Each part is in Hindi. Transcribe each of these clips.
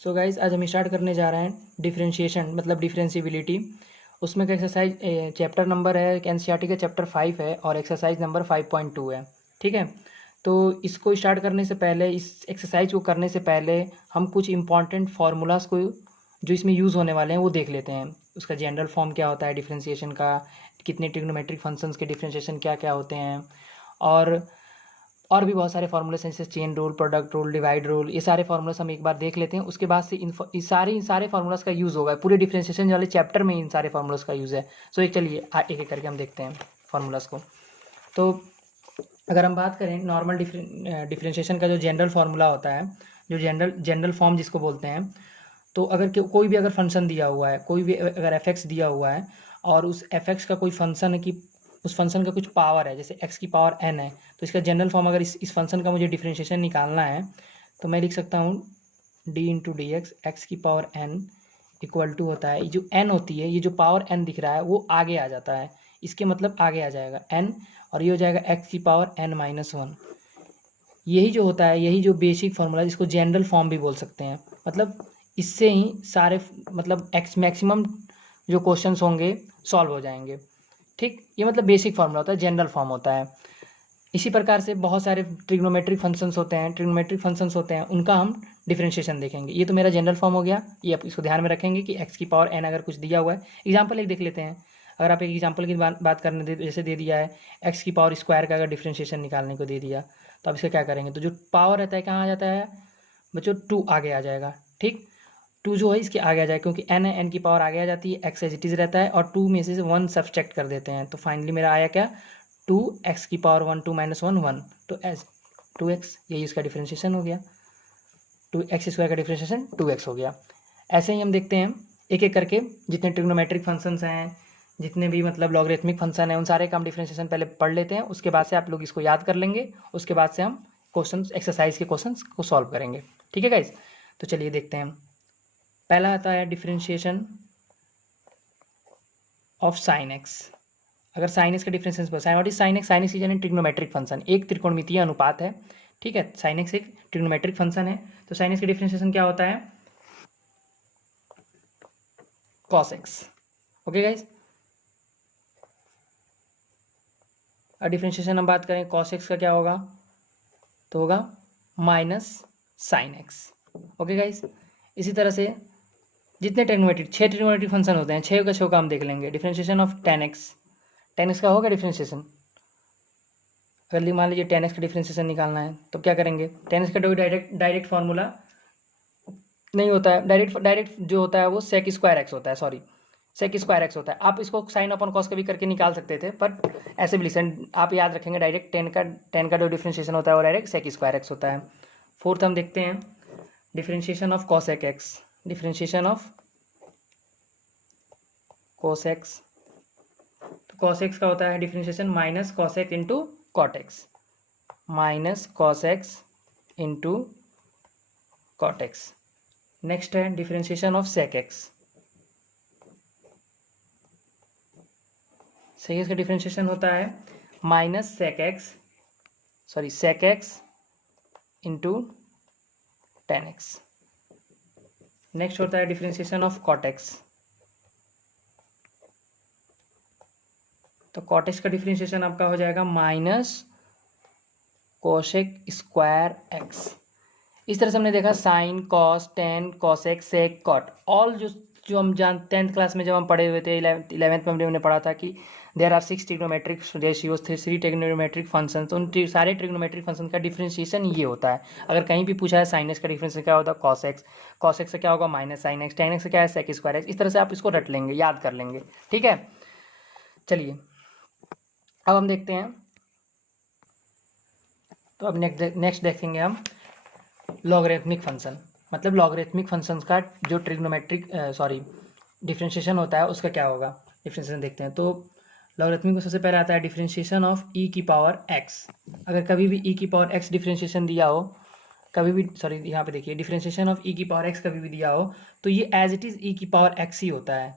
सो गाइस आज हम स्टार्ट करने जा रहे हैं डिफरेंशिएशन मतलब डिफरेंशिएबिलिटी। उसमें का एक्सरसाइज चैप्टर नंबर है एनसीईआरटी का चैप्टर 5 है और एक्सरसाइज नंबर 5.2 है। ठीक है, तो इसको स्टार्ट करने से पहले, इस एक्सरसाइज को करने से पहले हम कुछ इंपॉर्टेंट फार्मूलाज को जो इसमें यूज़ होने वाले हैं वो देख लेते हैं। उसका जनरल फॉर्म क्या होता है डिफरेंशिएशन का, कितने ट्रिग्नोमेट्रिक फंक्शंस के डिफरेंशिएशन क्या क्या होते हैं, और भी बहुत सारे फार्मूलेस हैं जैसे chain rule, product rule, divide rule. ये सारे फार्मूलास हम एक बार देख लेते हैं। उसके बाद से इन सारे फार्मूलास का यूज़ होगा पूरे डिफरेंशिएशन वाले चैप्टर में। इन सारे फार्मूलास का यूज़ है। सो एक चलिए एक एक करके हम देखते हैं फार्मूलास को। तो अगर हम बात करें नॉर्मल डिफरेंशिएशन का जो जनरल फार्मूला होता है, जो जनरल फॉर्म जिसको बोलते हैं, तो अगर कोई भी अगर फंक्शन दिया हुआ है, कोई भी अगर एफ एक्स दिया हुआ है और उस एफ एक्स का कोई फंक्शन है कि उस फंक्शन का कुछ पावर है, जैसे x की पावर n है, तो इसका जनरल फॉर्म अगर इस फंक्शन का मुझे डिफरेंशिएशन निकालना है तो मैं लिख सकता हूँ d into D x, x की पावर n इक्वल टू होता है, ये जो n होती है, ये जो पावर n दिख रहा है वो आगे आ जाता है, इसके मतलब आगे आ जाएगा n, और ये हो जाएगा x की पावर n-1। यही जो होता है, यही जो बेसिक फार्मूला, जिसको जनरल फॉर्म भी बोल सकते हैं। मतलब इससे ही सारे मतलब एक्स मैक्सिमम जो क्वेश्चंस होंगे सॉल्व हो जाएंगे। ठीक, ये मतलब बेसिक फार्मूला होता है, जनरल फॉर्म होता है। इसी प्रकार से बहुत सारे ट्रिग्नोमेट्रिक फंक्शंस होते हैं, उनका हम डिफरेंशिएशन देखेंगे। ये तो मेरा जनरल फॉर्म हो गया, ये आप इसको ध्यान में रखेंगे कि एक्स की पावर एन अगर कुछ दिया हुआ है। एग्जाम्पल एक देख लेते हैं। अगर आप एक एग्जाम्पल की बात करने दे, जैसे दे दिया है एक्स की पावर स्क्वायर का अगर डिफरेंशिएशन निकालने को दे दिया, तो अब इसका क्या करेंगे, तो जो पावर रहता है कहाँ आ जाता है बच्चों, 2 आगे आ जाएगा। ठीक, 2 जो है इसके आगे आ जाएगा, क्योंकि n है, n की पावर आगे आ जाती है, x एज इट इज़ रहता है, और 2 में से 1 सब्सट्रैक्ट कर देते हैं, तो फाइनली मेरा आया क्या, 2x की पावर 1, 2 माइनस 1 1, तो एज 2x, यही इसका डिफरेंशिएशन हो गया। 2x स्क्वायर का डिफरेंशिएशन 2x हो गया। ऐसे ही हम देखते हैं एक एक करके, जितने ट्रिग्नोमेट्रिक फंक्शंस हैं, जितने भी मतलब लॉगरिथमिक फंक्शन है, उन सारे का हम डिफरेंशिएशन पहले पढ़ लेते हैं। उसके बाद से आप लोग इसको याद कर लेंगे, उसके बाद से हम क्वेश्चन एक्सरसाइज के क्वेश्चंस को सॉल्व करेंगे। ठीक है गाइज, तो चलिए देखते हैं। पहला आता है डिफरेंशिएशन ऑफ साइन एक्स। अगर साइन एक्स का डिफरेंशिएशन पर, what is sine x, sine x is an trigonometric function, एक त्रिकोणमितीय अनुपात है। ठीक है, साइन एक्स एक ट्रिग्नोमेट्रिक फंक्शन है, तो साइन एक्स का डिफरेंशिएशन क्या होता है, कॉस एक्स। ओके गाइज, और डिफरेंशिएशन हम बात करें कॉस एक्स का क्या होगा, तो होगा minus sine x. Okay guys, इसी तरह से जितने ट्रिग्नोमेट्रिक 6 ट्रिग्नोमेट्रिक फंक्शन होते हैं, 6 का 6 का हम देख लेंगे। Differentiation of tan x, ten x का होगा डिफरेंशिएशन। अगर मान लीजिए टेन एक्स का डिफरेंशिएशन निकालना है तो क्या करेंगे, टेन एक्स का डायरेक्ट फार्मूला नहीं होता है, डायरेक्ट जो होता है वो सेक स्क्वायर एक्स होता है, सॉरी सेक स्क्वायर एक्स होता है। आप इसको साइन अपन कॉस का भी करके निकाल सकते थे, पर ऐसे भी लिसन आप याद रखेंगे, डायरेक्ट टेन का जो डिफरेंशिएशन होता है वो डायरेक्ट सेक स्क्वायर एक्स होता है। फोर्थ हम देखते हैं differentiation of cosec x, differentiation of cos x, तो कॉस एक्स का होता है differentiation minus cos x into cot x, minus cos x into cot x. Next है differentiation of sec x, sec x का डिफरेंशिएशन होता है minus sec x, sorry sec x into tan x. Next होता है डिफरेंशिएशन ऑफ कॉट एक्स, तो कॉट एक्स का डिफरेंशिएशन आपका हो जाएगा माइनस कोशेक स्क्वायर एक्स। इस तरह से हमने देखा साइन, कॉस, टेन, कॉसेक, सेक, कॉट, ऑल जो हम 10th क्लास में जब हम पढ़े हुए थे, 11th में हमने पढ़ा था कि there are 6 trigonometric ratios, 3 trigonometric function. तो उन सारे ट्रिग्नोमेट्रिक फंक्शन का डिफरेंशिएशन ये होता है। अगर कहीं भी पूछा है साइन एक्स का डिफरेंशिएशन क्या होता है, कॉस एक्स, कॉस एक्स से क्या होगा minus sine x, ten x से क्या है सेक स्क्वायर एक्स। इस तरह से आप इसको रट लेंगे, याद कर लेंगे। ठीक है, चलिए अब हम देखते हैं, तो अब नेक्स्ट देखेंगे हम लॉगरिथमिक फंक्शन, मतलब लॉगरिथमिक फंक्शंस का जो ट्रिग्नोमेट्रिक डिफरेंशिएशन होता है उसका क्या होगा, डिफरेंशिएशन देखते हैं। तो लॉगरिथमिक में सबसे पहले आता है डिफरेंशिएशन ऑफ ई की पावर एक्स। अगर कभी भी ई की पावर एक्स डिफरेंशिएशन दिया हो, कभी भी, सॉरी यहाँ पे देखिए, डिफरेंशिएशन ऑफ ई की पावर एक्स कभी भी दिया हो, तो ये एज इट इज़ ई की पावर एक्स ही होता है।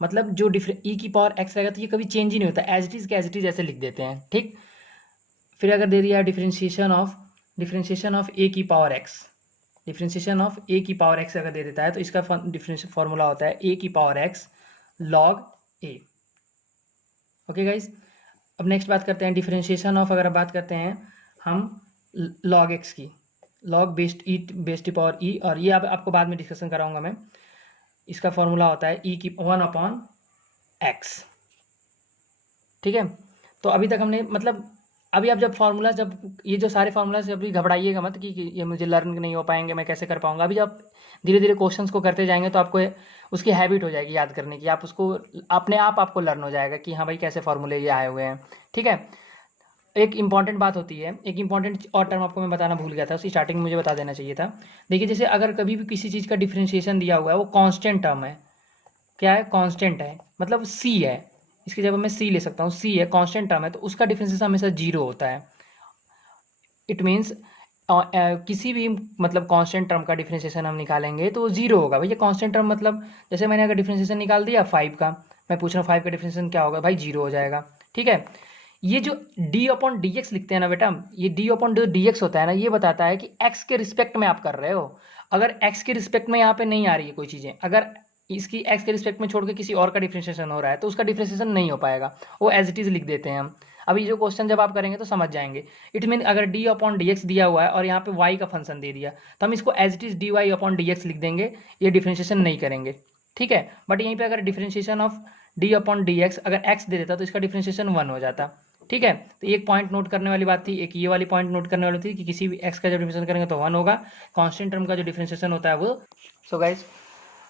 मतलब जो ई की पावर एक्स रहेगा तो ये कभी चेंज ही नहीं होता, एज इट इज़ ऐसे लिख देते हैं। ठीक, फिर अगर दे दिया डिफरेंशिएशन ऑफ ए की पावर एक्स, डिफ्रेंशिएशन ऑफ ए की पावर एक्स अगर दे देता है तो इसका डिफरेंशियल फॉर्मूला होता है ए की पावर एक्स लॉग ए। ओके गाइज, अब नेक्स्ट बात करते हैं डिफरेंशिएशन ऑफ, अगर बात करते हैं हम लॉग एक्स की, लॉग बेस्ट पावर ई, और ये अब आपको बाद में डिस्कशन कराऊंगा मैं। इसका फॉर्मूला होता है ई की 1/x। ठीक है, तो अभी तक हमने मतलब अभी आप जब फार्मूला, जब ये जो सारे फार्मूलाज, अभी घबराइएगा मत कि ये मुझे लर्न नहीं हो पाएंगे, मैं कैसे कर पाऊंगा। अभी जब धीरे धीरे क्वेश्चंस को करते जाएंगे तो आपको उसकी हैबिट हो जाएगी याद करने की, आप उसको अपने आप आपको लर्न हो जाएगा कि हाँ भाई कैसे फार्मूले ये आए हुए हैं। ठीक है, एक इंपॉर्टेंट बात होती है, एक इंपॉर्टेंट और टर्म आपको मैं बताना भूल गया था, उसकी स्टार्टिंग में मुझे बता देना चाहिए था। देखिए, जैसे अगर कभी भी किसी चीज़ का डिफ्रेंशिएशन दिया हुआ है, वो कांस्टेंट टर्म है, क्या है, कांस्टेंट है, मतलब सी है, इसकी जगह मैं सी ले सकता हूँ, सी है, कांस्टेंट टर्म है, तो उसका डिफरेंशिएशन हमेशा जीरो होता है। इट मीन्स किसी भी मतलब कांस्टेंट टर्म का डिफरेंशिएशन हम निकालेंगे तो वो जीरो होगा। भैया कांस्टेंट टर्म मतलब, जैसे मैंने अगर डिफरेंशिएशन निकाल दिया 5 का, मैं पूछ रहा हूँ 5 का डिफरेंशिएशन क्या होगा, भाई जीरो हो जाएगा। ठीक है, ये जो डी अपॉन डी एक्स लिखते हैं ना बेटा, ये डी अपॉन डी एक्स होता है ना, ये बताता है कि एक्स के रिस्पेक्ट में आप कर रहे हो। अगर एक्स के रिस्पेक्ट में यहाँ पे नहीं आ रही है कोई चीज़ें, अगर इसकी एक्स के रिस्पेक्ट में छोड़ के किसी और का डिफरेंशिएशन हो रहा है तो उसका डिफरेंशिएशन नहीं हो पाएगा, वो एज इट इज़ लिख देते हैं हम। अभी जो क्वेश्चन जब आप करेंगे तो समझ जाएंगे। इट मीन अगर डी अपॉन डी एक्स दिया हुआ है और यहाँ पे वाई का फंक्शन दे दिया, तो हम इसको as it is d y upon d x लिख देंगे, ये डिफरेंशिएशन नहीं करेंगे। ठीक है, बट यहीं पे अगर differentiation of D upon d x अगर एक्स दे देता तो इसका डिफरेंशिएशन 1 हो जाता। ठीक है, तो एक पॉइंट नोट करने वाली बात थी, एक ये वाली पॉइंट नोट करने वाली थी कि किसी भी एक्स का जब डिफरेंशिएशन करेंगे तो 1 होगा, कांस्टेंट टर्म का जो डिफरेंशिएशन होता है वो। सो गाइज,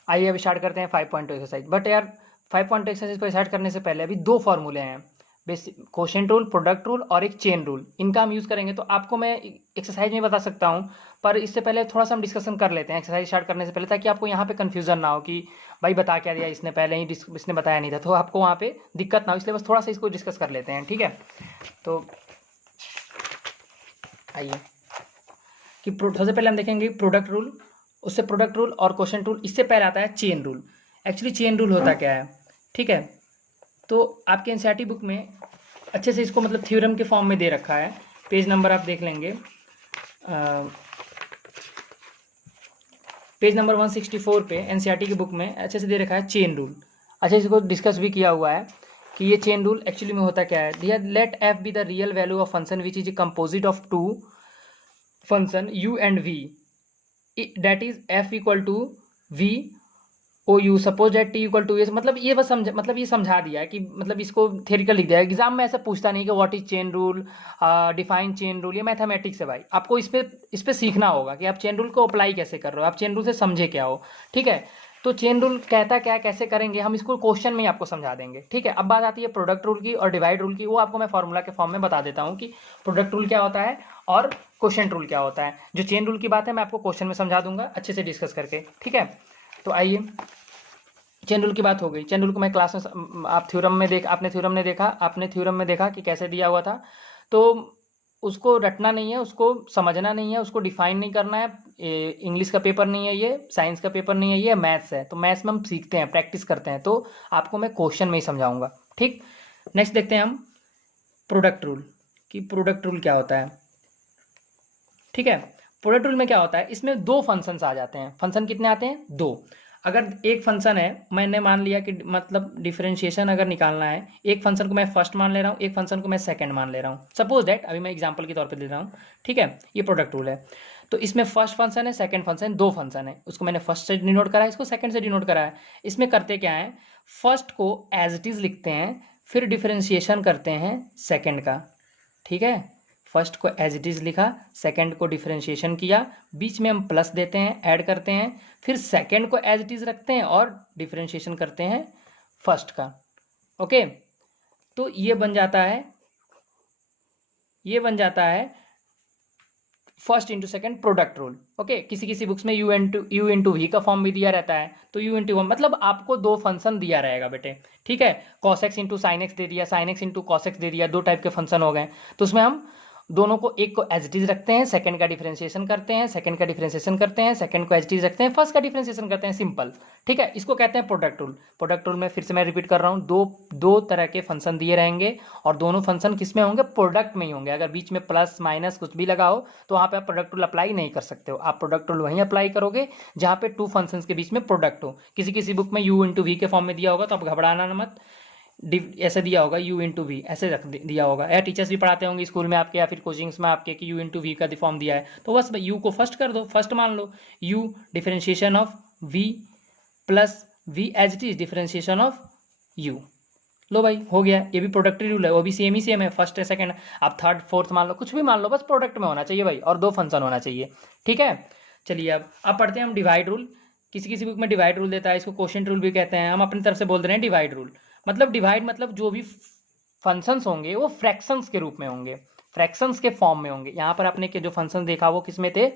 आइए अब स्टार्ट करते हैं 5.2 एक्सरसाइज। बट यार 5.2 एक्सरसाइज को स्टार्ट करने से पहले अभी दो फॉर्मूले हैं, basic quotient rule, product rule और एक चेन रूल, इनका हम यूज़ करेंगे। तो आपको मैं एक्सरसाइज में बता सकता हूँ, पर इससे पहले थोड़ा सा हम डिस्कशन कर लेते हैं एक्सरसाइज स्टार्ट करने से पहले, ताकि आपको यहाँ पे कन्फ्यूजन ना हो कि भाई बता क्या दिया इसने, पहले ही इसने बताया नहीं था, तो आपको वहाँ पे दिक्कत ना हो, इसलिए बस थोड़ा सा इसको डिस्कस कर लेते हैं। ठीक है, तो आइए कि सबसे पहले हम देखेंगे प्रोडक्ट रूल, उससे प्रोडक्ट रूल और क्वोशिएंट रूल, इससे पहले आता है chain rule. Actually chain rule होता क्या है, ठीक है, तो आपके एनसीईआरटी बुक में अच्छे से इसको मतलब थ्योरम के फॉर्म में दे रखा है। पेज नंबर आप देख लेंगे, पेज नंबर 164 पे एनसीईआरटी की बुक में अच्छे से दे रखा है चेन रूल। अच्छा, इसको डिस्कस भी किया हुआ है कि ये चेन रूल एक्चुअली में होता क्या है। दिया let f be the real value of function which is a composite of two function u and v, that is f equal to v o u, suppose that t equal to a. मतलब ये बस समझ, मतलब ये समझा दिया कि मतलब इसको थ्योरिटिकल लिख दिया। एग्जाम में ऐसा पूछता नहीं कि what is chain rule, define chain rule, ये मैथमेटिक्स है भाई, आपको इस पे सीखना होगा कि आप चेन रूल को अप्लाई कैसे कर रहे हो, आप चेन रूल से समझे क्या हो। ठीक है, तो चेन रूल कहता क्या, कैसे करेंगे हम इसको क्वेश्चन में ही आपको समझा देंगे। ठीक है, अब बात आती है प्रोडक्ट रूल की और डिवाइड रूल की, वो आपको मैं फॉर्मूला के फॉर्म में बता देता हूँ कि प्रोडक्ट रूल क्या होता है और क्वोशिएंट रूल क्या होता है। जो चेन रूल की बात है मैं आपको क्वेश्चन में समझा दूंगा अच्छे से डिस्कस करके। ठीक है, तो आइए, चेन रूल की बात हो गई। चेन रूल को मैं क्लास में, आप थ्योरम में आपने थ्योरम में देखा कि कैसे दिया हुआ था, तो उसको रटना नहीं है, उसको समझना नहीं है, उसको डिफाइन नहीं करना है। इंग्लिश का पेपर नहीं है, ये साइंस का पेपर नहीं है, ये मैथ्स है। तो मैथ्स में हम सीखते हैं, प्रैक्टिस करते हैं, तो आपको मैं क्वेश्चन में ही समझाऊंगा। ठीक, नेक्स्ट देखते हैं हम प्रोडक्ट रूल कि प्रोडक्ट रूल क्या होता है। ठीक है, प्रोडक्ट रूल में क्या होता है, इसमें दो फंक्शंस आ जाते हैं। फंक्शन कितने आते हैं, दो। अगर एक फंक्शन है, मैंने मान लिया कि मतलब डिफरेंशिएशन अगर निकालना है, एक फंक्शन को मैं फर्स्ट मान ले रहा हूँ, एक फंक्शन को मैं सेकंड मान ले रहा हूँ, सपोज दैट, अभी मैं एग्जांपल के तौर पे ले रहा हूँ। ठीक है, ये प्रोडक्ट रूल है। तो इसमें फर्स्ट फंक्शन है, सेकंड फंक्शन, दो फंक्शन है, उसको मैंने फर्स्ट से डिनोट करा है, इसको सेकंड से डिनोट करा है। इसमें करते क्या है, फर्स्ट को एज इट इज लिखते हैं, फिर डिफरेंशिएशन करते हैं सेकेंड का। ठीक है, फर्स्ट को एज इट इज लिखा, सेकंड को डिफरेंशिएशन किया, बीच में हम प्लस देते हैं, ऐड करते हैं, फिर सेकंड को एज इट इज रखते हैं और डिफरेंशिएशन करते हैं फर्स्ट का। ओके, तो ये बन जाता है first into second product rule. Okay, किसी किसी बुक्स में यू इंटू वी का फॉर्म भी दिया रहता है, तो यू इंटू वन, मतलब आपको दो फंक्शन दिया रहेगा बेटे। ठीक है, cos x into sine x दे दिया, sine x into cos x दे दिया, दो टाइप के फंक्शन हो गए, तो उसमें हम दोनों को, एक को एज इट इज रखते हैं, सेकंड का डिफरेंशिएशन करते हैं, सेकंड का डिफरेंशिएशन करते हैं, सेकंड को एज इट इज रखते हैं, फर्स्ट का डिफरेंशिएशन करते हैं, सिंपल। ठीक है, इसको कहते हैं प्रोडक्ट रूल। प्रोडक्ट रूल में फिर से मैं रिपीट कर रहा हूँ, दो तरह के फंक्शन दिए रहेंगे और दोनों फंक्शन किस में होंगे, प्रोडक्ट में ही होंगे। अगर बीच में प्लस माइनस कुछ भी लगा हो तो वहाँ पे आप प्रोडक्ट रूल अप्लाई नहीं कर सकते हो। आप प्रोडक्ट रूल वहीं अप्लाई करोगे जहाँ पे टू फंक्शंस के बीच में प्रोडक्ट हो। किसी किसी बुक में u इंटू वी के फॉर्म में दिया होगा तो आप घबराना मत, ऐसे दिया होगा u इंटू वी, ऐसे रख दिया होगा, या टीचर्स भी पढ़ाते होंगे स्कूल में आपके या फिर कोचिंग्स में आपके कि u इंटू वी का फॉर्म दिया है, तो बस u को फर्स्ट कर दो, फर्स्ट मान लो u differentiation of v plus v as it is differentiation of u। लो भाई हो गया, ये भी प्रोडक्ट रूल है, वो भी सेम ही सेम है, फर्स्ट है सेकंड, आप थर्ड फोर्थ मान लो, कुछ भी मान लो, बस प्रोडक्ट में होना चाहिए भाई और दो फंक्शन होना चाहिए। ठीक है, चलिए अब पढ़ते हैं हम डिवाइड रूल। किसी किसी बुक में डिवाइड रूल देता है, इसको क्वोशिएंट रूल भी कहते हैं, हम अपनी तरफ से बोल रहे हैं डिवाइड रूल। मतलब डिवाइड मतलब जो भी फंक्शंस होंगे वो फ्रैक्शंस के रूप में होंगे, फ्रैक्शंस के फॉर्म में होंगे। यहाँ पर आपने के जो फंक्शन देखा वो किस में थे,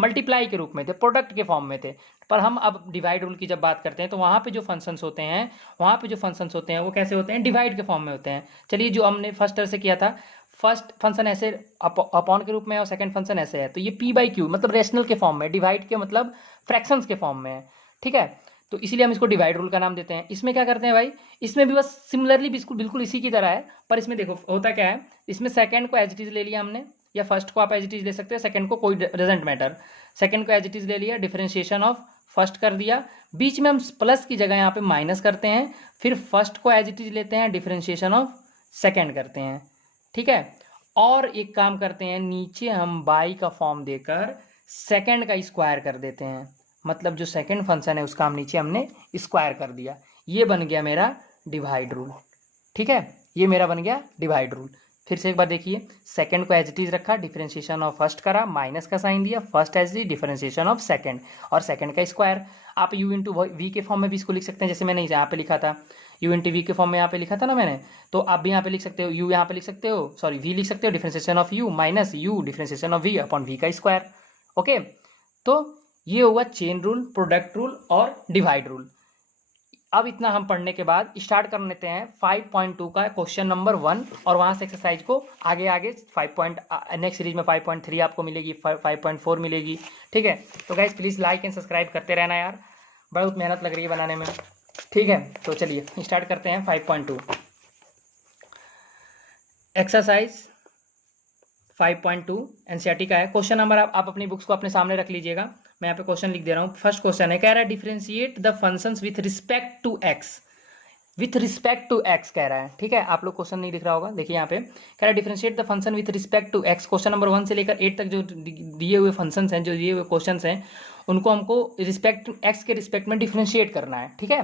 मल्टीप्लाई के रूप में थे, प्रोडक्ट के फॉर्म में थे। पर हम अब डिवाइड रूल की जब बात करते हैं तो वहाँ पे जो फंक्शंस होते हैं, वो कैसे होते हैं, डिवाइड के फॉर्म में होते हैं। चलिए जो हमने फर्स्ट तरह से किया था, फर्स्ट फंक्शन ऐसे अपॉन के रूप में है और सेकंड फंक्शन ऐसे है, तो ये p बाई क्यू मतलब रेशनल के फॉर्म में, डिवाइड के मतलब फ्रैक्शंस के फॉर्म में है। ठीक है, तो इसीलिए हम इसको डिवाइड रूल का नाम देते हैं। इसमें क्या करते हैं भाई, इसमें भी बस सिमिलरली बिल्कुल इसी की तरह है, पर इसमें देखो होता क्या है, इसमें सेकंड को एज इट इज ले लिया हमने, या फर्स्ट को आप एज इट इज ले सकते हो, सेकंड को कोई डजंट मैटर, सेकंड को एज इट इज ले लिया, डिफरेंशिएशन ऑफ फर्स्ट कर दिया, बीच में हम प्लस की जगह यहाँ पे माइनस करते हैं, फिर फर्स्ट को एज इट इज लेते हैं, डिफरेंशिएशन ऑफ सेकंड करते हैं। ठीक है, और एक काम करते हैं, नीचे हम बाई का फॉर्म देकर सेकंड का स्क्वायर कर देते हैं, मतलब जो सेकंड फंक्शन है उसका हम नीचे हमने स्क्वायर कर दिया, ये बन गया मेरा डिवाइड रूल। ठीक है, ये मेरा बन गया डिवाइड रूल। फिर से एक बार देखिए, सेकंड को एज इट इज रखा, डिफरेंशिएशन ऑफ फर्स्ट करा, माइनस का साइन दिया, first as it, differentiation of second, और सेकंड का स्क्वायर। आप u इंटू वी के फॉर्म में भी इसको लिख सकते हैं, जैसे मैंने यहाँ पे लिखा था, u इंटू वी के फॉर्म में यहाँ पे लिखा था ना मैंने, तो आप भी यहाँ पे लिख सकते हो, u यहाँ पे लिख सकते हो, सॉरी v लिख सकते हो, differentiation of u minus u differentiation of v upon v का स्क्वायर। ओके, तो ये हुआ चेन रूल, प्रोडक्ट रूल और डिवाइड रूल। अब इतना हम पढ़ने के बाद स्टार्ट कर लेते हैं 5.2 का क्वेश्चन नंबर 1, और वहां से एक्सरसाइज को आगे 5 नेक्स्ट सीरीज में 5.3 आपको मिलेगी, 5.4 मिलेगी। ठीक है, तो guys please like and subscribe करते रहना यार, बहुत मेहनत लग रही है बनाने में। ठीक है, तो चलिए स्टार्ट करते हैं 5.2 एक्सरसाइज 5.2 एनसीईआरटी का है। क्वेश्चन नंबर आप अपनी बुक्स को अपने सामने रख लीजिएगा, मैं यहाँ पे क्वेश्चन लिख दे रहा हूँ। फर्स्ट क्वेश्चन है, कह रहा है differentiate the functions with respect to x, with respect to x कह रहा है। ठीक है, आप लोग क्वेश्चन नहीं दिख रहा होगा, देखिए यहाँ पे कह रहा है differentiate the function with respect to x. Question number 1 से लेकर 8 तक जो दिए हुए फंक्शंस हैं, जो दिए हुए क्वेश्चन हैं, उनको हमको रिस्पेक्ट एक्स के रिस्पेक्ट में डिफरेंशिएट करना है। ठीक है,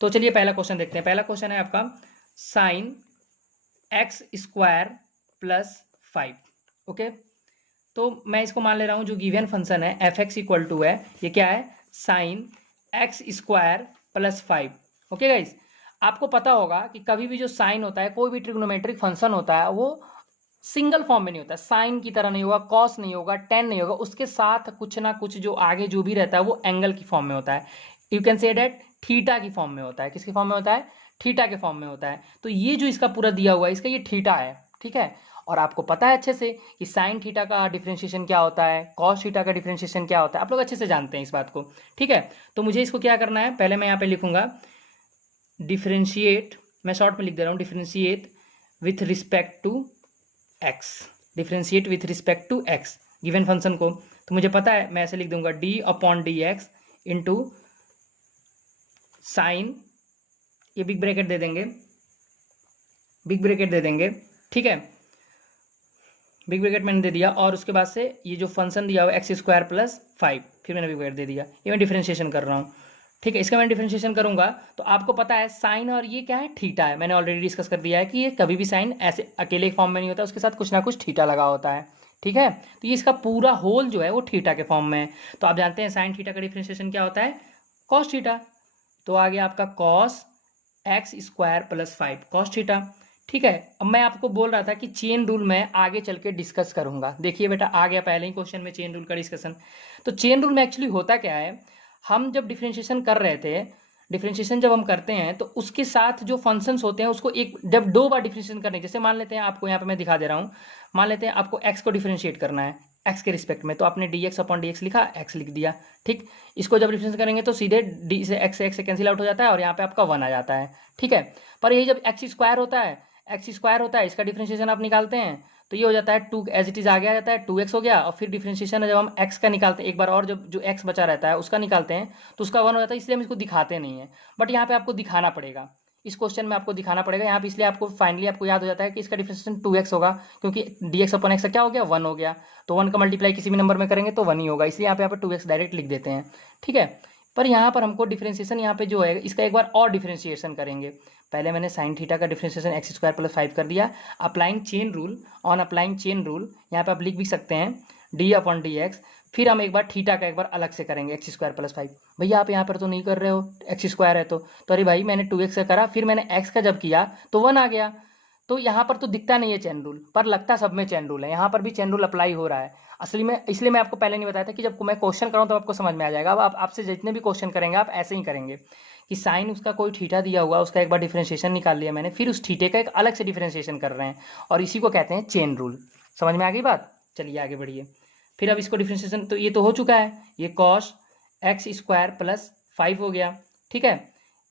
तो चलिए पहला क्वेश्चन देखते हैं। पहला क्वेश्चन है आपका sine x square plus 5। Okay, तो मैं इसको मान ले रहा हूँ जो गिवन फंक्शन है एफ एक्स इक्वल टू है, ये क्या है, sine x square plus 5। Okay guys, आपको पता होगा कि कभी भी जो साइन होता है, कोई भी ट्रिग्नोमेट्रिक फंक्शन होता है, वो सिंगल फॉर्म में नहीं होता, साइन की तरह नहीं होगा, कॉस नहीं होगा, टेन नहीं होगा, उसके साथ कुछ ना कुछ जो आगे जो भी रहता है वो एंगल की फॉर्म में होता है। You can say that theta की फॉर्म में होता है। किसकी फॉर्म में होता है, थीटा के फॉर्म में होता है। तो ये जो इसका पूरा दिया हुआ है, इसका ये थीटा है। ठीक है, और आपको पता है अच्छे से कि साइन थीटा का डिफरेंशिएशन क्या होता है, कॉस थीटा का डिफरेंशिएशन क्या होता है, आप लोग अच्छे से जानते हैं इस बात को। ठीक है, तो मुझे इसको क्या करना है, पहले मैं यहाँ पे लिखूंगा डिफरेंशिएट, मैं शॉर्ट में लिख दे रहा हूँ, differentiate with respect to x, differentiate with respect to x given function को। तो मुझे पता है, मैं ऐसे लिख दूंगा d upon d x into sine, ये बिग ब्रैकेट दे देंगे, बिग ब्रैकेट दे देंगे। ठीक है, बिग ब्रैकेट मैंने दे दिया, और उसके बाद से ये जो फंक्शन दिया हुआ एक्स स्क्वायर प्लस 5, फिर मैंने बिग ब्रैकेट दे दिया, ये मैं डिफरेंशिएशन कर रहा हूँ। ठीक है, इसका मैं डिफरेंशिएशन करूंगा तो आपको पता है साइन और ये क्या है, थीटा है। मैंने ऑलरेडी डिस्कस कर दिया है कि ये कभी भी साइन ऐसे अकेले फॉर्म में नहीं होता, उसके साथ कुछ ना कुछ थीटा लगा होता है। ठीक है, तो ये इसका पूरा होल जो है वो थीटा के फॉर्म में है। तो आप जानते हैं साइन थीटा का डिफरेंशिएशन क्या होता है, कॉस थीटा। तो आ गया आपका cos x square plus 5 cos theta. ठीक है, अब मैं आपको बोल रहा था कि चेन रूल में आगे चल के डिस्कस करूंगा। देखिए बेटा, आ गया पहले ही क्वेश्चन में चेन रूल का डिस्कशन। तो चेन रूल में एक्चुअली होता क्या है, हम जब डिफरेंशिएशन कर रहे थे, डिफरेंशिएशन जब हम करते हैं तो उसके साथ जो फंक्शंस होते हैं उसको एक जब 2 बार डिफरेंशिएशन करने, जैसे मान लेते हैं आपको यहाँ पे मैं दिखा दे रहा हूँ, मान लेते हैं आपको x को डिफरेंशिएट करना है x के रिस्पेक्ट में, तो आपने dx अपॉन dx लिखा, x लिख दिया, ठीक। इसको जब डिफरेंशिएशन करेंगे तो सीधे d से x कैंसिल आउट हो जाता है और यहाँ पे आपका 1 आ जाता है, ठीक है। पर यही जब एक्स स्क्वायर होता है इसका डिफरेंशिएशन आप निकालते हैं तो ये हो जाता है 2 एज इट इज आगे आ जाता है 2x हो गया, और फिर डिफरेंशिएशन जब हम x का निकालते हैं एक बार और, जब जो x बचा रहता है उसका निकालते हैं तो उसका 1 हो जाता है, इसलिए हम इसको दिखाते नहीं है, बट यहाँ पे आपको दिखाना पड़ेगा, इस क्वेश्चन में आपको दिखाना पड़ेगा यहाँ पे, इसलिए आपको फाइनली आपको याद हो जाता है कि इसका डिफरेंशिएशन 2x होगा, क्योंकि dx अपॉन x क्या हो गया 1 हो गया, तो 1 का मल्टीप्लाई किसी भी नंबर में करेंगे तो 1 ही होगा, इसलिए यहाँ पे 2x डायरेक्ट लिख देते हैं, ठीक है। पर यहाँ पर हमको डिफरेंशिएशन यहाँ पे जो है इसका एक बार और डिफरेंशिएशन करेंगे। पहले मैंने साइन थीटा का डिफरेंशिएशन एक्स स्क्वायर प्लस 5 कर दिया, applying chain rule, on applying chain rule यहाँ पे आप लिख भी सकते हैं डी अपॉन डी एक्स, फिर हम एक बार थीटा का एक बार अलग से करेंगे एक्स स्क्वायर प्लस 5। भैया आप यहाँ पर तो नहीं कर रहे हो, एक्स स्क्वायर है तो अरे भाई मैंने 2x का करा, फिर मैंने x का जब किया तो 1 आ गया, तो यहाँ पर तो दिखता नहीं है चेन रूल, पर लगता सब में चेन रूल है, यहाँ पर भी चेन रूल अप्लाई हो रहा है असली में, इसलिए मैं आपको पहले नहीं बताया था कि जब मैं क्वेश्चन कराऊँ तो आपको समझ में आ जाएगा। अब आप आपसे जितने भी क्वेश्चन करेंगे आप ऐसे ही करेंगे कि साइन उसका कोई थीटा दिया हुआ उसका एक बार डिफरेंशिएशन निकाल लिया मैंने, फिर उस थीटे का एक अलग से डिफरेंशिएशन कर रहे हैं, और इसी को कहते हैं चेन रूल। समझ में आ गई बात, चलिए आगे बढ़िए। फिर अब इसको डिफरेंशिएशन तो ये तो हो चुका है, ये कॉस एक्स स्क्वायर प्लस 5 हो गया, ठीक है।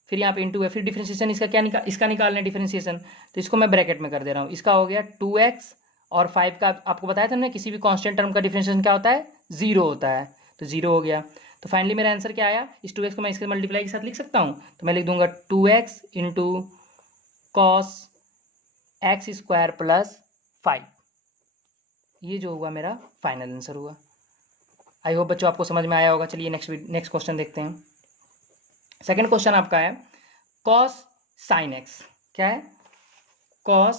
फिर यहाँ पे इंटू है, फिर डिफरेंशिएशन इसका क्या इसका निकालना है डिफरेंशिएशन, तो इसको मैं ब्रैकेट में कर दे रहा हूँ, इसका हो गया 2x और 5 का, आपको बताया था ना किसी भी कांस्टेंट टर्म का डिफरेंशिएशन क्या होता है 0 होता है, तो 0 हो गया। तो फाइनली मेरा आंसर क्या आया, इस 2x को मैं इसके मल्टीप्लाई के साथ लिख सकता हूँ, तो मैं लिख दूंगा 2x into cos x square plus 5, ये जो हुआ मेरा फाइनल आंसर हुआ। आई होप बच्चों आपको समझ में आया होगा। चलिए नेक्स्ट क्वेश्चन देखते हैं। सेकंड क्वेश्चन आपका है कॉस साइन एक्स, क्या है कॉस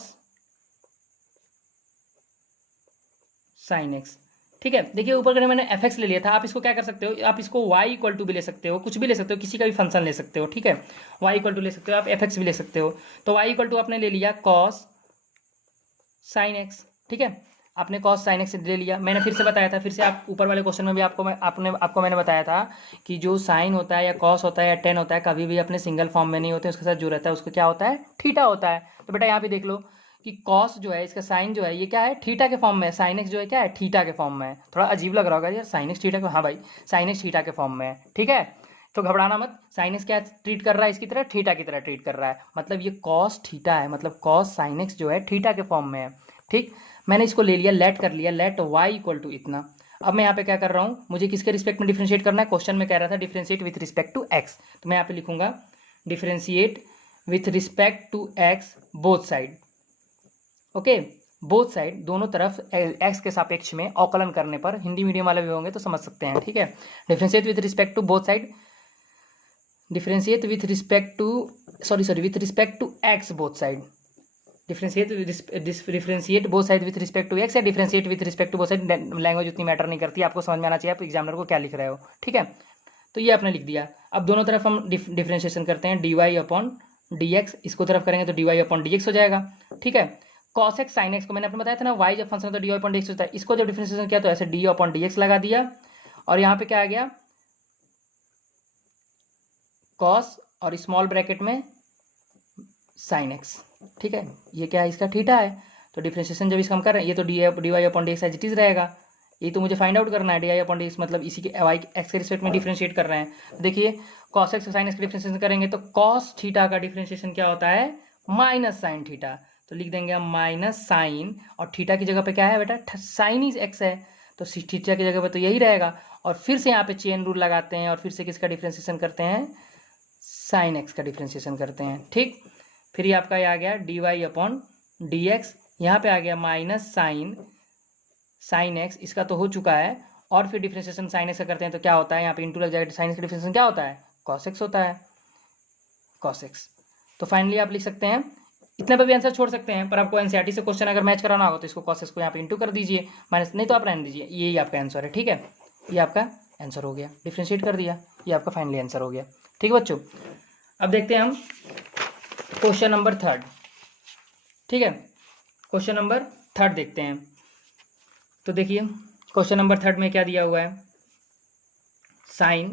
साइन एक्स, ठीक है। देखिए ऊपर करने मैंने एफ एक्स ले लिया था, आप इसको क्या कर सकते हो, आप इसको वाई इक्वल टू भी ले सकते हो, कुछ भी ले सकते हो, किसी का भी फंक्शन ले सकते हो, ठीक है। वाई इक्वल टू ले सकते हो, आप एफ एक्स भी ले सकते हो, तो वाई इक्वल टू आपने ले लिया कॉस साइन एक्स, ठीक है। आपने कॉस साइन एक्स ले लिया, मैंने फिर से बताया था, फिर से आप ऊपर वाले क्वेश्चन में भी आपको मैंने बताया था कि जो साइन होता है या कॉस होता है या टेन होता है कभी भी अपने सिंगल फॉर्म में नहीं होते, उसके साथ जो रहता है उसको क्या होता है थीटा होता है। तो बेटा यहाँ पे देख लो कि कॉस जो है इसका साइन जो है ये क्या है थीटा के फॉर्म में है, साइन एक्स जो है क्या है थीटा के फॉर्म में है। थोड़ा अजीब लग रहा होगा यार साइन एक्स थीटा के, हाँ भाई साइन एक्स थीटा के फॉर्म में है, ठीक है। तो घबराना मत, साइन एक्स क्या ट्रीट कर रहा है इसकी तरह थीटा की तरह ट्रीट कर रहा है, मतलब ये कॉस थीटा है, मतलब कॉस साइन एक्स जो है थीटा के फॉर्म में है, ठीक। मैंने इसको ले लिया, लेट कर लिया, लेट वाई इक्वल टू इतना। अब मैं यहाँ पे क्या कर रहा हूँ, मुझे किसके रिस्पेक्ट में डिफरेंशिएट करना है, क्वेश्चन में कह रहा था differentiate with respect to x, तो मैं यहाँ पे लिखूंगा differentiate with respect to x both side, okay. Both side दोनों तरफ एक्स के सापेक्ष में अवकलन करने पर, हिंदी मीडियम वाले भी होंगे तो समझ सकते हैं, ठीक है। Differentiate with respect to both side, differentiate with respect to with respect to x both side, differentiate both side with respect to x या differentiate with respect to both side, language उतनी मैटर नहीं करती, आपको समझ में आना चाहिए आप एग्जामिनर को क्या लिख रहे हो, ठीक है। तो ये आपने लिख दिया। अब दोनों तरफ हम डिफरेंशिएशन करते हैं, d y upon d x, इसको तरफ करेंगे तो d y upon d x हो जाएगा, ठीक है। कॉस एक्स साइन एक्स को मैंने आपको बताया था ना, वाई जब फंक्शन होता है d y upon d x होता है, इसको जब डिफरेंशिएशन किया तो ऐसे डी अपॉन डी एक्स लगा दिया, और यहाँ पे क्या आ गया कॉस और स्मॉल ब्रैकेट में साइन एक्स, ठीक है। ये क्या है इसका थीटा है, तो डिफरेंशिएशन जब इसका हम कर रहे हैं ये तो d y upon d x as it is रहेगा, ये तो मुझे फाइंड आउट करना है d y upon d x, मतलब इसी के वाई एक्स के रिस्पेक्ट में डिफरेंशिएट कर रहे हैं। देखिए कॉस एक्स साइन एक्स का डिफरेंशिएशन करेंगे तो कॉस थीटा का डिफरेंशिएशन क्या होता है माइनस साइन थीटा, तो लिख देंगे हम माइनस साइन, और थीटा की जगह पे क्या है बेटा साइन इज एक्स है, तो थीटा की जगह पे तो यही रहेगा, और फिर से यहाँ पे चेन रूल लगाते हैं और फिर से किसका डिफरेंशिएशन करते हैं साइन एक्स का डिफरेंशिएशन करते हैं, ठीक। फिर ये आपका आ गया d y upon d x, यहाँ पे आ गया माइनस साइन एक्स, इसका तो हो चुका है, और फिर डिफरेंशिएशन साइन एक्स का करते हैं तो क्या होता है यहाँ पे इंटू लग जाएगा, साइन एक्स का डिफरेंशिएशन क्या होता है कॉस एक्स होता है, कॉस एक्स। तो फाइनली आप लिख सकते हैं, इतने पे भी आंसर छोड़ सकते हैं, पर आपको एनसीईआरटी से क्वेश्चन अगर मैच कराना हो तो इसको कॉस एक्स को यहाँ पे इंटू कर दीजिए, माइनस नहीं तो आप रहने दीजिए, यही आपका आंसर है, ठीक है। ये आपका आंसर हो गया, डिफरेंशिएट कर दिया, ये आपका फाइनली आंसर हो गया, ठीक है बच्चों। अब देखते हैं हम क्वेश्चन नंबर 3, ठीक है। क्वेश्चन नंबर 3 देखते हैं, तो देखिए क्वेश्चन नंबर 3 में क्या दिया हुआ है, साइन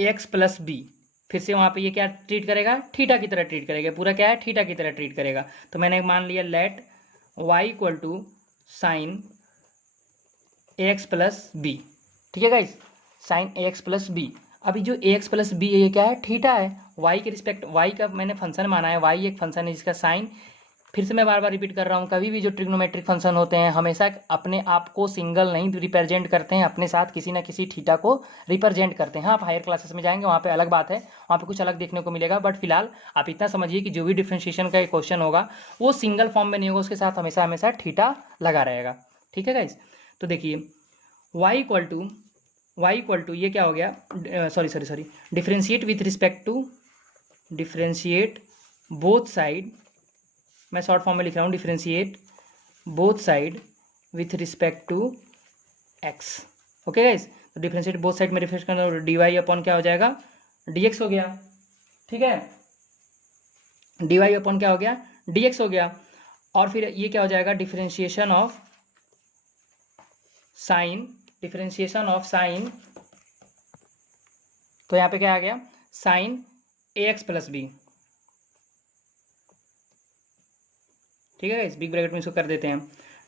एक्स प्लस बी, फिर से वहाँ पे ये क्या ट्रीट करेगा, थीटा की तरह ट्रीट करेगा, पूरा क्या है थीटा की तरह ट्रीट करेगा। तो मैंने मान लिया let y equal to sine a x plus b, ठीक है guys, sine a x plus b. अभी जो ए एक्स प्लस बी ये क्या है, थीटा है, वाई के रिस्पेक्ट, वाई का मैंने फंक्शन माना है, वाई एक फंक्शन है जिसका साइन, फिर से मैं बार बार रिपीट कर रहा हूँ, कभी भी जो ट्रिग्नोमेट्रिक फंक्शन होते हैं हमेशा अपने आप को सिंगल नहीं रिप्रेजेंट करते हैं, अपने साथ किसी ना किसी थीटा को रिप्रेजेंट करते हैं। हाँ, आप हायर क्लासेस में जाएंगे वहाँ पे अलग बात है, वहाँ पे कुछ अलग देखने को मिलेगा, बट फिलहाल आप इतना समझिए कि जो भी डिफ्रेंशिएशन का एक क्वेश्चन होगा वो सिंगल फॉर्म में नहीं होगा, उसके साथ हमेशा हमेशा थीटा लगा रहेगा, ठीक है गाइस। तो देखिए y इक्वल टू ये क्या हो गया, sorry differentiate with respect to, differentiate both side, मैं शॉर्ट फॉर्म में लिख रहा हूँ, differentiate both side with respect to x, okay guys. तो डिफ्रेंशिएट बोथ साइड में रिफ्रेंस करना, डी वाई अपॉन क्या हो जाएगा, dx हो गया, ठीक है, डी वाई अपॉन क्या हो गया, dx हो गया। और फिर ये क्या हो जाएगा, differentiation of sine, differentiation of sine, तो यहाँ पे क्या आ गया, sign a x plus b, ठीक है, इस बिग ब्रैकेट में इसको कर देते हैं,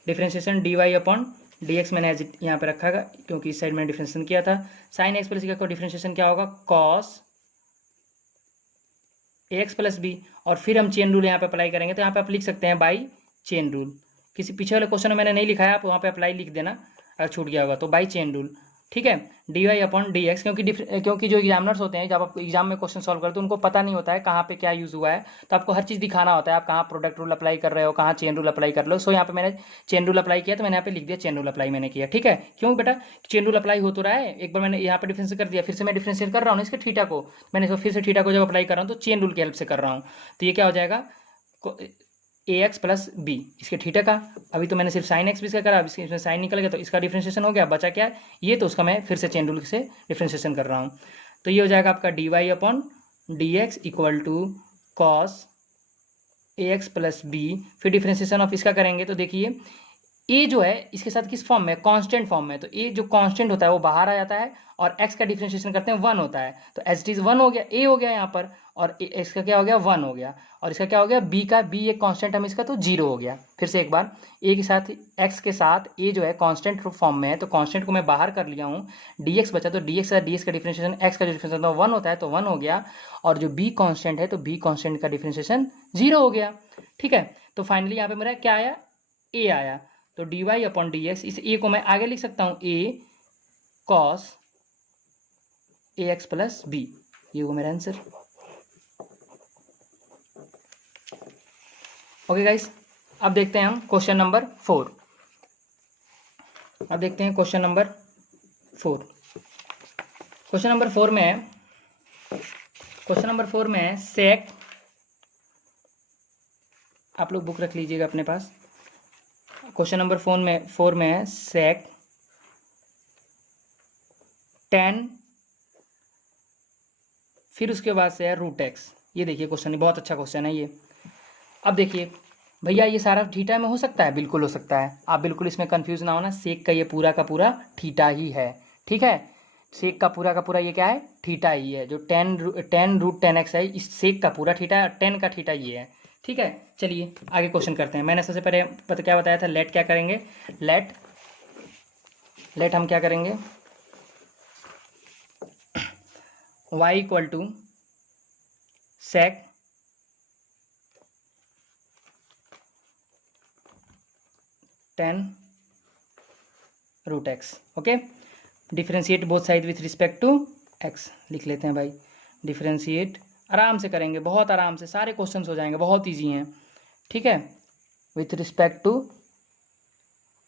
differentiation d y upon d x मैंने एज यहाँ पे रखा है क्योंकि इस साइड में डिफ्रेंशिएशन किया था, साइन एक्स प्लस बी का डिफ्रेंशिएशन क्या होगा, cos a x plus B. और फिर हम चेन रूल यहाँ पे अप्लाई करेंगे, तो यहाँ पे आप लिख सकते हैं बाई चेन रूल, किसी पीछे वाले क्वेश्चन में मैंने नहीं लिखा है, आप वहाँ पे अप्लाई लिख देना अगर छूट गया होगा, तो बाई चेन रूल, ठीक है, d y upon d x, क्योंकि जो एग्जामिनर्स होते हैं जब आप एग्जाम में क्वेश्चन सॉल्व करते हो उनको पता नहीं होता है कहाँ पे क्या यूज़ हुआ है, तो आपको हर चीज़ दिखाना होता है, आप कहाँ प्रोडक्ट रूल अप्लाई कर रहे हो, कहाँ चेन रूल अप्लाई कर रहे हो। सो यहाँ पे मैंने चेन रूल अप्लाई किया, तो मैंने यहाँ पे लिख दिया चेन रूल अप्लाई मैंने किया, ठीक है, क्यों बेटा चेन रूल अप्लाई हो तो रहा है, एक बार मैंने यहाँ पे डिफरेंस कर दिया, फिर से मैं डिफरेंशिएट कर रहा हूँ इसके थीटा को, मैंने इसको फिर से थीटा को जब अप्लाई कर रहा हूँ तो चेन रूल की हेल्प से कर रहा हूँ, तो ये क्या हो जाएगा, ए एक्स प्लस बी, इसके थीटा का, अभी तो मैंने सिर्फ साइन एक्स भी इसका करा, अब इसमें साइन निकल गया तो इसका डिफ्रेंशिएशन हो गया, बचा क्या है ये, तो उसका मैं फिर से चेन रूल से डिफ्रेंशिएशन कर रहा हूँ। तो ये हो जाएगा आपका d y upon d x equal to cos a x plus b, फिर डिफ्रेंशिएशन ऑफ इसका करेंगे, तो देखिए ए जो है इसके साथ किस फॉर्म में, कांस्टेंट फॉर्म में, तो ए जो कांस्टेंट होता है वो बाहर आ जाता है, और एक्स का डिफ्रेंशिएशन करते हैं 1 होता है, तो एच डी 1 हो गया, ए हो गया यहाँ पर, और एक्स का क्या हो गया 1 हो गया, और इसका क्या हो गया बी का, बी एक कांस्टेंट हम इसका तो 0 हो गया। फिर से एक बार, ए के साथ एक्स के साथ ए जो है कांस्टेंट फॉर्म में है, तो कांस्टेंट को मैं बाहर कर लिया हूँ, डी एक्स बचा, तो डी एक्स का डिफ्रेंशिएशन एक्स का जो डिफ्रेंशिएशन 1 होता है तो 1 हो गया, और जो बी कांस्टेंट है तो बी कांस्टेंट का डिफ्रेंशिएशन 0 हो गया, ठीक है। तो फाइनली यहाँ पे मेरा क्या आया, ए आया, तो d y upon d x, इस ए को मैं आगे लिख सकता हूँ a cos a x plus b, ये वो मेरा आंसर। ओके गाइस, अब देखते हैं हम क्वेश्चन नंबर 4, अब देखते हैं क्वेश्चन नंबर 4। क्वेश्चन नंबर 4 में है, क्वेश्चन नंबर 4 में है सेक, आप लोग बुक रख लीजिएगा अपने पास, क्वेश्चन नंबर 4 में है सेक tan, फिर उसके बाद से है रूट एक्स। ये देखिए क्वेश्चन, बहुत अच्छा क्वेश्चन है ये। अब देखिए भैया ये सारा थीटा में हो सकता है, बिल्कुल हो सकता है, आप बिल्कुल इसमें कंफ्यूज ना होना, सेक का ये पूरा का पूरा थीटा ही है, ठीक है, सेक का पूरा ये क्या है, थीटा ही है, जो टेन रूट 10x है, इस सेक का पूरा थीटा है, 10 का थीटा ये है, ठीक है। चलिए आगे क्वेश्चन करते हैं। मैंने सबसे पहले क्या बताया था, लेट क्या करेंगे, लेट हम क्या करेंगे, y equal to sec tan root x, okay, differentiate both side with respect to x, लिख लेते हैं भाई, डिफ्रेंशिएट आराम से करेंगे, बहुत आराम से, सारे क्वेश्चंस हो जाएंगे, बहुत इजी हैं, ठीक है, with respect to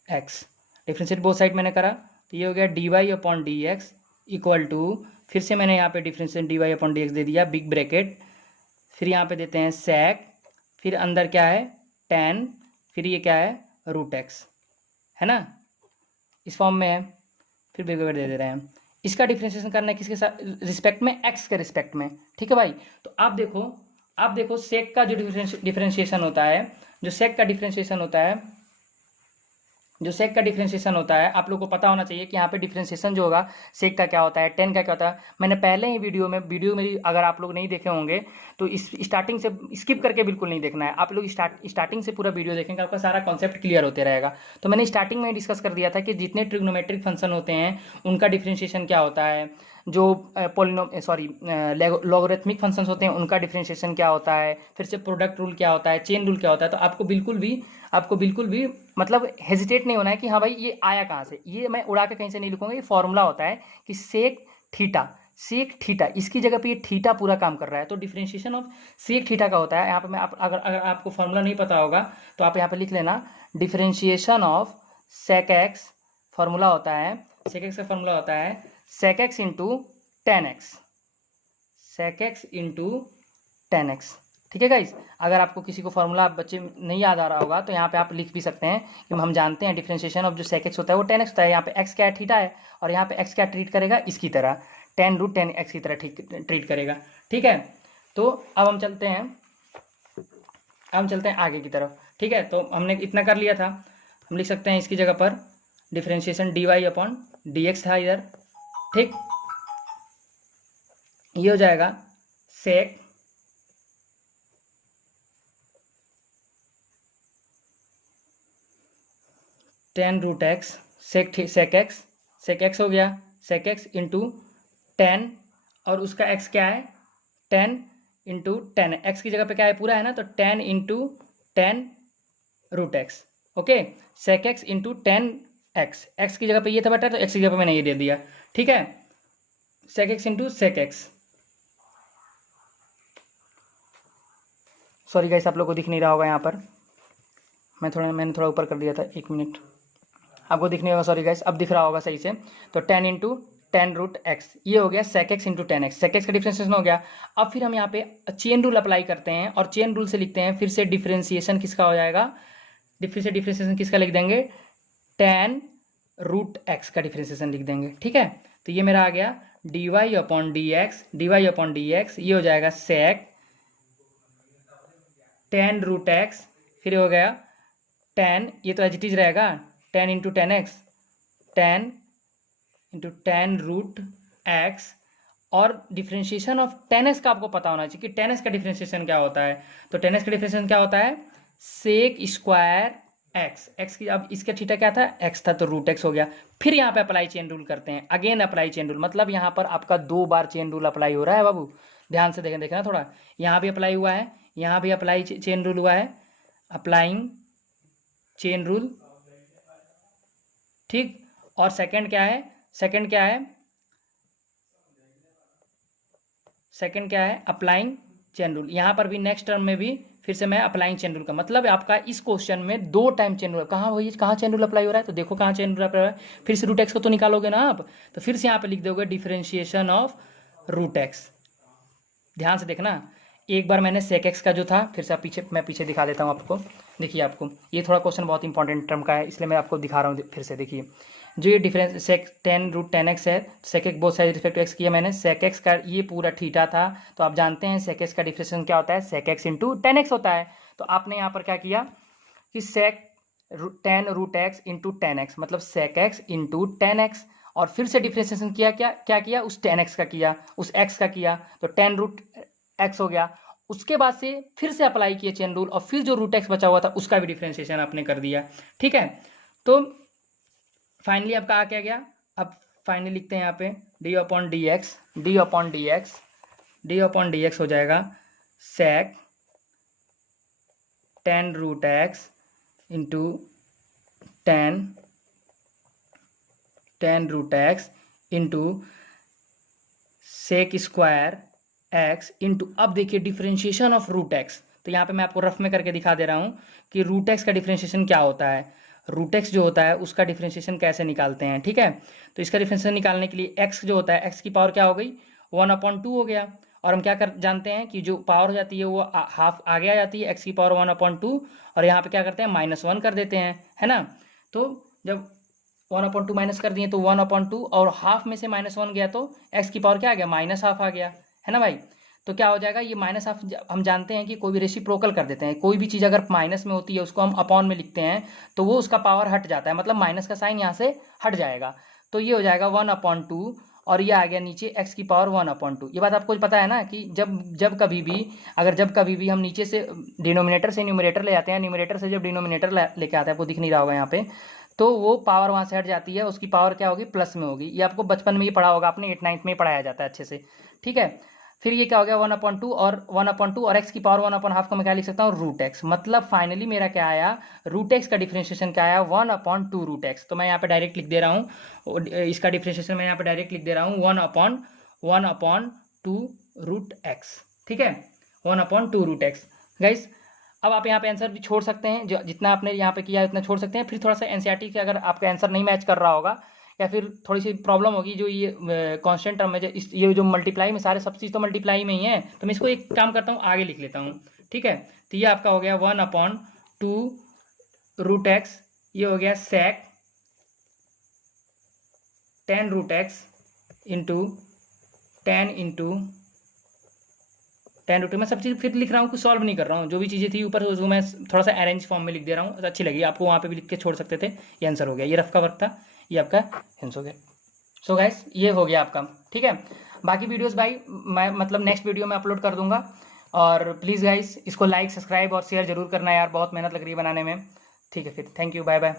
x, differentiate both side मैंने करा, तो ये हो गया d y upon d x equal to, फिर से मैंने यहाँ पे differentiate d y upon d x दे दिया, बिग ब्रैकेट, फिर यहाँ पे देते हैं सेक, फिर अंदर क्या है टेन, फिर ये क्या है रूट एक्स, है ना, इस फॉर्म में है, फिर बिग ब्रैकेट दे रहे हैं। इसका डिफ्रेंशिएशन करना है किसके साथ, रिस्पेक्ट में, एक्स के रिस्पेक्ट में, ठीक है भाई। तो आप देखो सेक का जो डिफ्रेंशिएशन होता है, जो सेक का डिफ्रेंशिएशन होता है जो सेक का डिफ्रेंशिएशन होता है, आप लोग को पता होना चाहिए कि यहाँ पे डिफ्रेंशिएशन जो होगा सेक का क्या होता है, टेन का क्या होता है। मैंने पहले ही वीडियो मेरी अगर आप लोग नहीं देखे होंगे तो इस स्टार्टिंग से स्किप करके बिल्कुल नहीं देखना है, आप लोग स्टार्टिंग से पूरा वीडियो देखेंगे, आपका सारा कॉन्सेप्ट क्लियर होते रहेगा। तो मैंने स्टार्टिंग में डिस्कस कर दिया था कि जितने ट्रिग्नोमेट्रिक फंक्शन होते हैं उनका डिफ्रेंशिएशन क्या होता है, जो लॉगरिथमिक फंक्शंस होते हैं उनका डिफरेंशिएशन क्या होता है, फिर से प्रोडक्ट रूल क्या होता है, चेन रूल क्या होता है। तो आपको बिल्कुल भी मतलब हेजिटेट नहीं होना है कि हाँ भाई ये आया कहाँ से, ये मैं उड़ा के कहीं से नहीं लिखूंगा। ये फॉर्मूला होता है कि सेक थीटा इसकी जगह पे ये थीटा पूरा काम कर रहा है। तो डिफरेंशिएशन ऑफ सेक थीटा का होता है, यहाँ पे मैं अगर आपको फॉर्मूला नहीं पता होगा तो आप यहाँ पे लिख लेना, differentiation of sec x formula होता है, सेक एक्स का फॉर्मूला होता है sec x into tan x, sec x into tan x. ठीक है गाइस, अगर आपको किसी को फॉर्मूला बच्चे नहीं याद आ रहा होगा तो यहाँ पे आप लिख भी सकते हैं कि हम जानते हैं डिफरेंशिएशन ऑफ जो sec x होता है वो टेन एक्स होता है। यहाँ पे x क्या है, थीटा है, और यहाँ पे x क्या ट्रीट करेगा, इसकी तरह टेन रूट टेन एक्स की तरह ट्रीट करेगा। ठीक है, तो अब हम चलते हैं आगे की तरफ। ठीक है, तो हमने इतना कर लिया था, हम लिख सकते हैं इसकी जगह पर डिफरेंशिएशन dy अपॉन dx था इधर। ठीक, ये हो जाएगा sec tan root x, sec x हो गया, सेक एक्स इंटू टेन, और उसका एक्स क्या है, टेन इंटू टेन, एक्स की जगह पे क्या है पूरा है ना, तो tan into tan root x. Okay, sec x into tan x, x की जगह पे ये था बेटा, तो एक्स की जगह पे मैंने ये दे दिया। ठीक है, sec x into sec x. Sorry guys, आप लोग को दिख नहीं रहा होगा यहाँ पर, मैंने थोड़ा ऊपर कर दिया था, एक मिनट, आपको दिख नहीं होगा, सॉरी गाइस, अब दिख रहा होगा सही से। तो tan into tan root x, ये हो गया sec x into tan x, sec x का डिफरेंशिएशन हो गया। अब फिर हम यहाँ पे चेन रूल अप्लाई करते हैं और चेन रूल से लिखते हैं फिर से डिफरेंशिएशन किसका हो जाएगा, फिर से डिफरेंशिएशन किसका लिख देंगे, टेन रूट एक्स का डिफरेंशिएशन लिख देंगे। ठीक है, तो ये मेरा आ गया dy अपॉन डी एक्स, ये हो जाएगा सेक टेन रूट एक्स, फिर हो गया टेन, ये तो एज इट इज रहेगा, tan into tan x, tan into tan root x, और डिफरेंशिएशन ऑफ टेन एक्स का आपको पता होना चाहिए कि टेन एक्स का डिफरेंशिएशन क्या होता है। तो टेन एक्स का डिफरेंशिएशन क्या होता है, सेक स्क्वायर एक्स, एक्स की अब इसका थीटा क्या था, एक्स था, तो रूट एक्स हो गया। फिर यहाँ पे अप्लाई चेन रूल करते हैं, अगेन अप्लाई चेन रूल, मतलब यहाँ पर आपका 2 बार चेन रूल अप्लाई हो रहा है बाबू, ध्यान से देखना थोड़ा, यहाँ भी अप्लाई हुआ है, यहाँ भी अप्लाई चेन रूल हुआ है, अप्लाइंग चेन रूल। ठीक, और सेकंड क्या है, सेकंड क्या है अप्लाइंग चेन रूल। यहाँ पर भी नेक्स्ट टर्म में भी फिर से मैं अप्लाइंग चेन रूल का मतलब आपका इस क्वेश्चन में 2 टाइम चेन रूल, कहाँ चेन रूल अप्लाई हो रहा है, तो देखो कहाँ चेन रूल अप्लाई हो रहा है, फिर से रूट एक्स को तो निकालोगे ना आप, तो फिर से यहाँ पे लिख दोगे डिफरेंशिएशन ऑफ रूट एक्स। ध्यान से देखना, एक बार मैंने सेक एक्स का जो था, फिर से मैं पीछे दिखा देता हूँ आपको, देखिए आपको ये थोड़ा क्वेश्चन बहुत इंपॉर्टेंट टर्म का है, इसलिए मैं आपको दिखा रहा हूँ फिर से। देखिए जो ये difference sec tan root tan x है, sec x both side respect to x किया मैंने, सेक एक्स का ये पूरा थीटा था, तो आप जानते हैं सेक एक्स का डिफरेंशिएशन क्या होता है, sec x into tan x होता है। तो आपने यहाँ पर क्या किया कि sec tan root x into tan x, मतलब sec x into tan x, और फिर से डिफरेंशिएशन किया, क्या किया, उस टेन एक्स का किया, उस एक्स का किया, तो टेन रूट एक्स हो गया। उसके बाद से फिर से अप्लाई किया चेन रूल, और फिर जो रूट एक्स बचा हुआ था उसका भी डिफरेंशिएशन आपने कर दिया। ठीक है, तो फाइनली आपका आ क्या गया, अब फाइनली लिखते हैं यहाँ पे डी अपॉन डी एक्स हो जाएगा sec tan root x into tan root x into sec square x into, अब देखिए डिफरेंशिएशन ऑफ रूट एक्स, तो यहाँ पे मैं आपको रफ में करके दिखा दे रहा हूँ कि रूट एक्स का डिफरेंशिएशन क्या होता है, रूट एक्स जो होता है उसका डिफरेंशिएशन कैसे निकालते हैं। ठीक है, तो इसका डिफरेंशिएशन निकालने के लिए एक्स जो होता है, एक्स की पावर क्या हो गई, 1/2 हो गया, और हम क्या जानते हैं कि जो पावर हो जाती है वो हाफ आगे आ जाती है, एक्स की पावर 1/2, और यहाँ पे क्या करते हैं -1 कर देते हैं, है ना। तो जब 1/2 माइनस कर दिए तो 1/2, और हाफ में से -1 गया तो एक्स की पावर क्या आ गया, -हाफ आ गया, है ना भाई। तो क्या हो जाएगा, ये माइनस ऑफ, हम जानते हैं कि कोई भी रेसिप्रोकल कर देते हैं, कोई भी चीज़ अगर माइनस में होती है उसको हम अपॉन में लिखते हैं तो वो उसका पावर हट जाता है, मतलब माइनस का साइन यहाँ से हट जाएगा। तो ये हो जाएगा 1/2 और ये आ गया नीचे x की पावर 1/2। ये बात आपको पता है ना कि जब कभी भी हम नीचे से डिनोमिनेटर से न्यूमरेटर ले आते हैं, न्यूमरेटर से जब डिनोमिनेटर लेके आता है, वो दिख नहीं रहा होगा यहाँ पे, तो वो पावर वहाँ से हट जाती है, उसकी पावर क्या होगी, प्लस में होगी। ये आपको बचपन में ही पढ़ा होगा आपने, 8th-9th में ही पढ़ाया जाता है अच्छे से, ठीक है। फिर ये क्या हो गया 1/2 और x की पावर 1/2 को मैं क्या लिख सकता हूँ, रूट एक्स। मतलब फाइनली मेरा क्या आया, रूट एक्स का डिफ्रेंशिएशन क्या आया, 1/2 रूट एक्स। तो मैं यहाँ पे डायरेक्ट लिख दे रहा हूँ, इसका डिफ्रेंशिएशन मैं यहाँ पे डायरेक्ट लिख दे रहा हूँ 1/2 रूट एक्स, ठीक है, 1/2 रूट एक्स। गाइस अब आप यहाँ पे आंसर भी छोड़ सकते हैं, जो जितना आपने यहाँ पे किया उतना छोड़ सकते हैं। फिर थोड़ा सा एनसीईआरटी से अगर आपका आंसर नहीं मैच कर रहा होगा या फिर थोड़ी सी प्रॉब्लम होगी, जो ये कांस्टेंट टर्म में ये जो मल्टीप्लाई में सारे सब चीज़ तो मल्टीप्लाई में ही है, तो मैं इसको एक काम करता हूँ आगे लिख लेता हूँ, ठीक है। तो ये आपका हो गया 1/2 रूट एक्स, ये हो गया सेक 10 रूट एक्स इंटू 10 रूट, मैं सब चीज़ फिर लिख रहा हूँ, कुछ सॉल्व नहीं कर रहा हूँ, जो भी चीज़ें थी ऊपर वो मैं थोड़ा सा अरेंज फॉर्म में लिख दे रहा हूँ, अच्छी लगी आपको, वहाँ पे भी लिख के छोड़ सकते थे। ये आंसर हो गया, ये रफ का वर्क था, ये आपका आंसर हो गया। सो गाइस ये हो गया आपका, ठीक है। बाकी वीडियोस भाई मैं मतलब नेक्स्ट वीडियो में अपलोड कर दूंगा, और प्लीज़ गाइस इसको लाइक सब्सक्राइब और शेयर जरूर करना यार, बहुत मेहनत लग रही है बनाने में, ठीक है। फिर थैंक यू, बाय बाय।